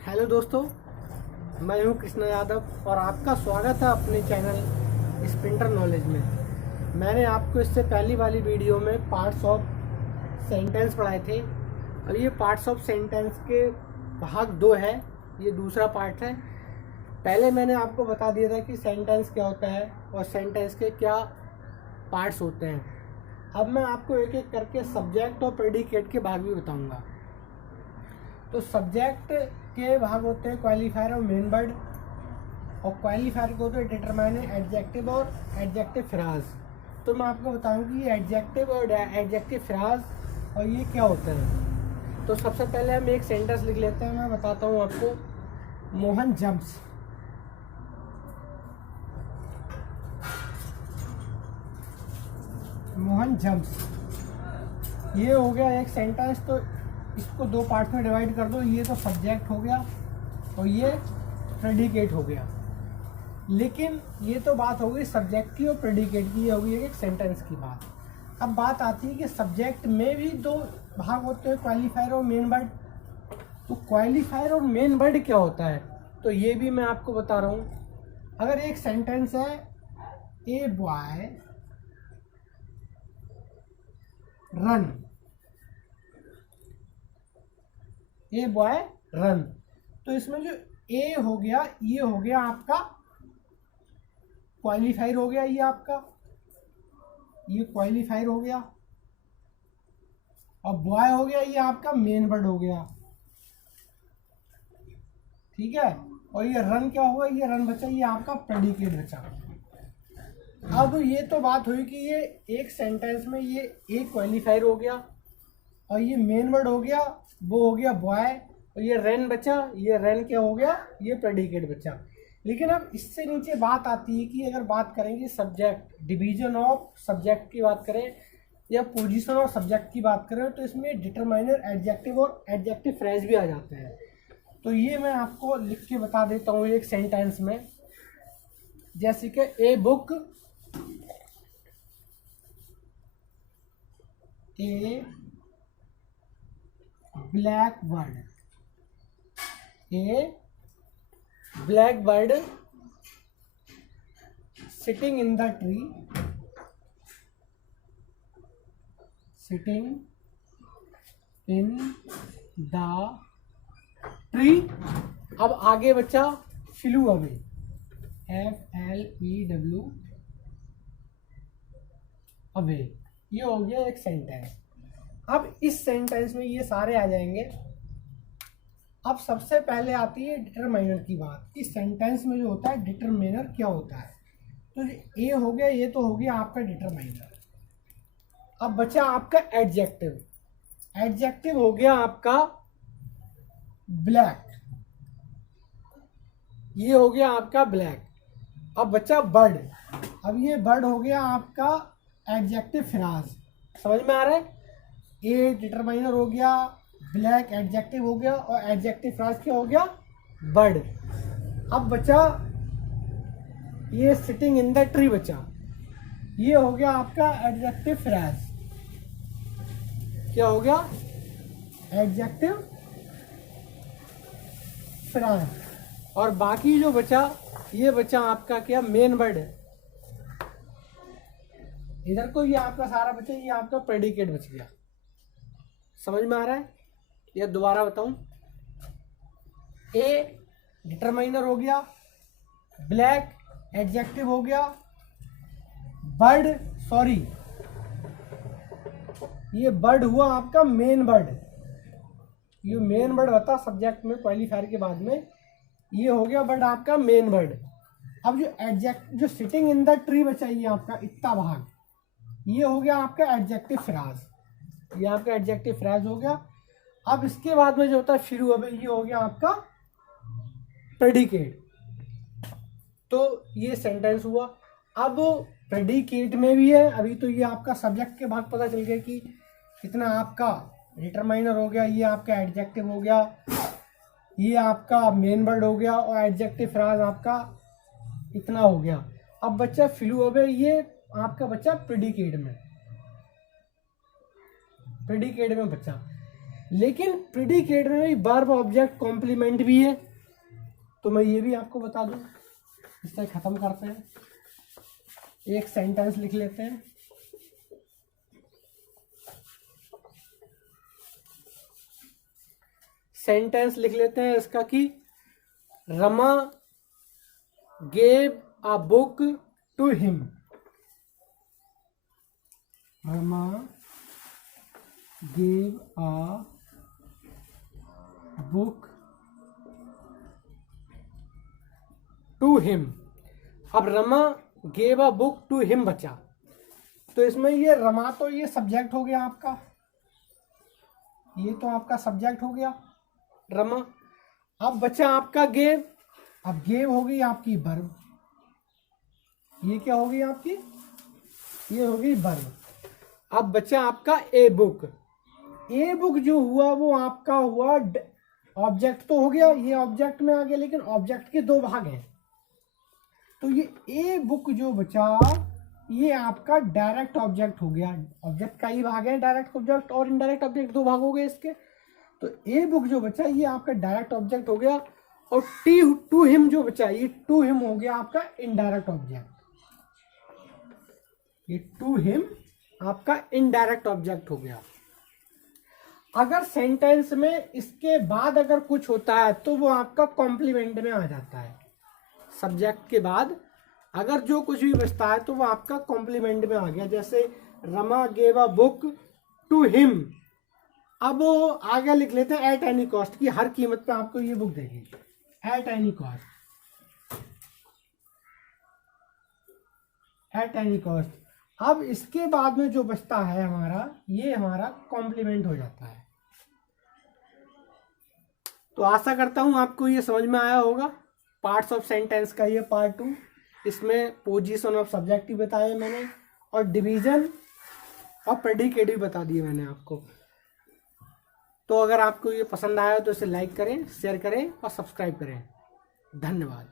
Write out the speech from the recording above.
Hello दोस्तों, मैं हूं कृष्णा यादव और आपका स्वागत है अपने चैनल स्प्रिंटर नॉलेज में। मैंने आपको इससे पहली वाली वीडियो में पार्ट्स ऑफ सेंटेंस पढ़ाए थे और ये पार्ट्स ऑफ सेंटेंस के भाग 2 है। ये दूसरा पार्ट है। पहले मैंने आपको बता दिया था कि सेंटेंस क्या होता है और सेंटेंस के क्या पार्ट्स होते हैं। अब मैं आपको एक एक करके सब्जेक्ट और प्रेडिकेट के भाग भी बताऊंगा। तो सब्जेक्ट के भाग होते हैं क्वालिफायर और मेन वर्ड, और क्वालिफायर को होते हैं डिटरमाइनर, एडजेक्टिव और एडजेक्टिव फ्राज। तो मैं आपको बताऊं कि ये एडजेक्टिव और एडजेक्टिव फ्राज और ये क्या होता है। तो सबसे पहले हम एक सेंटेंस लिख लेते हैं। मैं बताता हूँ आपको। मोहन जंप्स। मोहन जंप्स ये हो गया एक सेंटेंस। तो इसको दो पार्ट में डिवाइड कर दो। ये तो सब्जेक्ट हो गया और ये प्रेडिकेट हो गया। लेकिन ये तो बात हो गई सब्जेक्ट की और प्रेडिकेट की, ये हो गई एक सेंटेंस की बात। अब बात आती है कि सब्जेक्ट में भी दो भाग होते हैं, क्वालिफायर और मेन वर्ड। तो क्वालिफायर और मेन वर्ड क्या होता है, तो ये भी मैं आपको बता रहा हूँ। अगर एक सेंटेंस है, a boy run, a boy run, तो इसमें जो ए हो गया ये हो गया आपका क्वालिफायर हो गया। ये आपका ये क्वालिफायर हो गया, और बॉय हो गया ये आपका मेन वर्ड हो गया। ठीक है। और ये रन क्या होगा, ये रन बचा, ये आपका प्रेडिकेट बचा। अब ये तो बात हुई कि ये एक सेंटेंस में ये एक क्वालिफायर हो गया और ये मेन वर्ड हो गया, वो हो गया बॉय, और ये रन बचा, ये रन क्या हो गया, ये प्रेडिकेट बचा। लेकिन अब इससे नीचे बात आती है कि अगर बात करेंगे सब्जेक्ट, डिवीजन ऑफ सब्जेक्ट की बात करें या पोजीशन ऑफ सब्जेक्ट की बात करें, तो इसमें डिटरमाइनर, एडजेक्टिव और एडजेक्टिव फ्रेज भी आ जाते हैं। तो ये मैं आपको लिख के बता देता हूँ एक सेंटेंस में। जैसे कि a book, A black bird, A black bird sitting in the tree, sitting in the tree. अब आगे बचा फ्लू अवे, FLEW अवे। ये हो गया एक सेंटेंस। अब इस सेंटेंस में ये सारे आ जाएंगे। अब सबसे पहले आती है डिटरमाइनर की बात। इस सेंटेंस में जो होता है डिटरमाइनर क्या होता है, तो ये हो गया, ये तो हो गया आपका डिटरमाइनर। अब बचा आपका एडजेक्टिव। एडजेक्टिव हो गया आपका ब्लैक, ये हो गया आपका ब्लैक। अब बचा बर्ड। अब ये बर्ड हो गया आपका एडजेक्टिव फ्राज। समझ में आ रहा है। ए डिटरमाइनर हो गया, ब्लैक एडजेक्टिव हो गया, और एडजेक्टिव फ्राज क्या हो गया, बर्ड। अब बचा ये सिटिंग इन द ट्री बचा, ये हो गया आपका एडजेक्टिव फ्राज। क्या हो गया, एडजेक्टिव फ्राज। और बाकी जो बचा, ये बचा आपका क्या, मेन वर्ड। इधर को ये आपका सारा बचा, ये आपका प्रेडिकेट बच गया। समझ में आ रहा है। ये दोबारा बताऊं। ए डिटरमाइनर हो गया, ब्लैक एडजेक्टिव हो गया, बर्ड, सॉरी ये बर्ड हुआ आपका मेन वर्ड। ये मेन वर्ड होता सब्जेक्ट में क्वालिफायर के बाद में, ये हो गया बर्ड आपका मेन वर्ड। अब जो सिटिंग इन द ट्री बचा, ये आपका इतना भाग, ये हो गया आपका एडजेक्टिव फ्राज। ये आपका एडजेक्टिव फ्राज हो गया। अब इसके बाद में जो होता है फिर अब ये हो गया आपका प्रेडिकेट। तो ये सेंटेंस हुआ। अब प्रेडिकेट में भी है। अभी तो ये आपका सब्जेक्ट के भाग पता चल गया कि कितना आपका डिटरमाइनर हो गया, ये आपका एडजेक्टिव हो गया, ये आपका मेन वर्ड हो गया, और एडजेक्टिव फ्राज आपका इतना हो गया। अब बच्चा फ्लू अवे, ये आपका बच्चा प्रेडिकेट में बच्चा। लेकिन प्रेडिकेट में भी वर्ब ऑब्जेक्ट कॉम्प्लीमेंट भी है, तो मैं ये भी आपको बता दूं। इससे खत्म करते हैं, एक सेंटेंस लिख लेते हैं। सेंटेंस लिख लेते हैं इसका कि Rama gave a book to him. Rama gave a book to him। अब Rama gave a book to him बचा, तो इसमें ये रमा तो ये सब्जेक्ट हो गया आपका, ये तो आपका सब्जेक्ट हो गया रमा। अब बचा आपका गेव। अब गेव हो गई आपकी वर्ब, ये क्या हो गई आपकी, ये हो गई वर्ब। अब बचा आपका ए बुक। ए बुक जो हुआ वो आपका हुआ ऑब्जेक्ट तो हो गया, ये ऑब्जेक्ट में आ गया, लेकिन ऑब्जेक्ट के दो भाग हैं, तो ये ए बुक जो बचा ये आपका डायरेक्ट ऑब्जेक्ट हो गया। ऑब्जेक्ट का ही भाग है, डायरेक्ट ऑब्जेक्ट और इनडायरेक्ट ऑब्जेक्ट दो भाग हो गए इसके। तो ए बुक जो बचा ये आपका डायरेक्ट ऑब्जेक्ट हो गया, और टी टू हिम जो बचा ये टू हिम हो गया आपका इनडायरेक्ट ऑब्जेक्ट। ये टू हिम आपका इनडायरेक्ट ऑब्जेक्ट हो गया। अगर सेंटेंस में इसके बाद अगर कुछ होता है तो वो आपका कॉम्प्लीमेंट में आ जाता है। सब्जेक्ट के बाद अगर जो कुछ भी बचता है तो वो आपका कॉम्प्लीमेंट में आ गया। जैसे Rama gave a book to him, अब वो आगे लिख लेते हैं एट एनी कॉस्ट, की हर कीमत पे आपको ये बुक देगी, at any cost, at any cost. अब इसके बाद में जो बचता है हमारा, ये हमारा कॉम्प्लीमेंट हो जाता है। तो आशा करता हूं आपको ये समझ में आया होगा। पार्ट्स ऑफ सेंटेंस का ये पार्ट 2, इसमें पोजीशन ऑफ सब्जेक्ट भी बताए मैंने, और डिवीजन और प्रेडिकेट भी बता दिए मैंने आपको। तो अगर आपको ये पसंद आया तो इसे लाइक करें, शेयर करें और सब्सक्राइब करें। धन्यवाद।